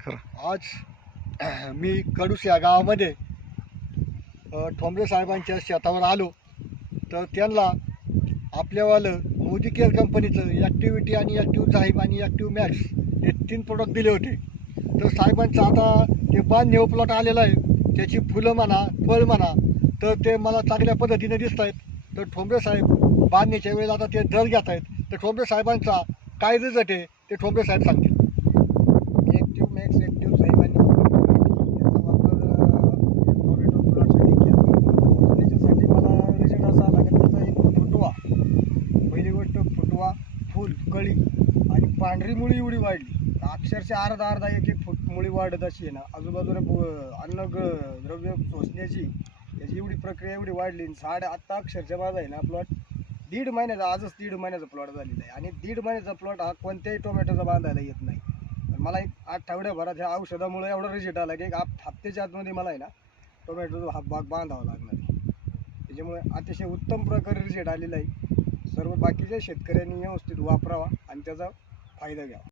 आज मी कडूस या गावामध्ये ठोंबरे साहेबांच्या शेतावर आलो तर त्यांना आपल्यावालं मोदी केअर कंपनीचं ॲक्टिव्हिटी आणि ॲक्टिव्ह झाईम आणि ॲक्टिव्ह मॅक्स हे 3 प्रोडक्ट दिले होते. तर साहेबांचं आता ते बांध नेव प्लॉट आलेलं आहे, त्याची फुलं म्हणा फळ म्हणा तर ते मला चांगल्या पद्धतीने दिसत आहेत. तर ठोंबरे साहेब बांधण्याच्या वेळेला आता ते दर घेत आहेत. तर ठोंबरे साहेबांचा काय रिझल्ट आहे ते ठोंबरे साहेब सांगतील. ॲक्टिव्ह मॅक्स ॲक्टिव्ह झाईम आणि याचा वापर टोमॅटो प्लॉटसाठी केला. त्याच्यासाठी मला रिझल्ट असा आला की त्याचा एक फुटवा, पहिली गोष्ट फुटवा, फूल, कळी आणि पांढरी मुळी एवढी वाढली, अक्षरशः अर्धा एक फूट मुळी वाढत अशी आहे ना, आजूबाजूला अन्नद्रव्य शोषण्याची त्याची एवढी प्रक्रिया एवढी वाढली. आत्ता अक्षरशः माझा आहे ना प्लॉट 1.5 महिन्याचा, आजच 1.5 महिन्याचा प्लॉट झालेला आहे. आणि 1.5 महिन्याचा प्लॉट हा कोणत्याही टोमॅटोचा बांधायला येत नाही. मला एक आठवड्याभरात ह्या औषधामुळे एवढा रिझल्ट आला की एक हप्त्याच्या आतमध्ये मला आहे ना टोमॅटोचा हा बाग बांधावा लागणार आहे. त्याच्यामुळे अतिशय उत्तम प्रकारे रिझल्ट आलेला आहे. सर्व बाकीच्या शेतकऱ्यांनी व्यवस्थित वापरावा आणि त्याचा फायदा घ्यावा.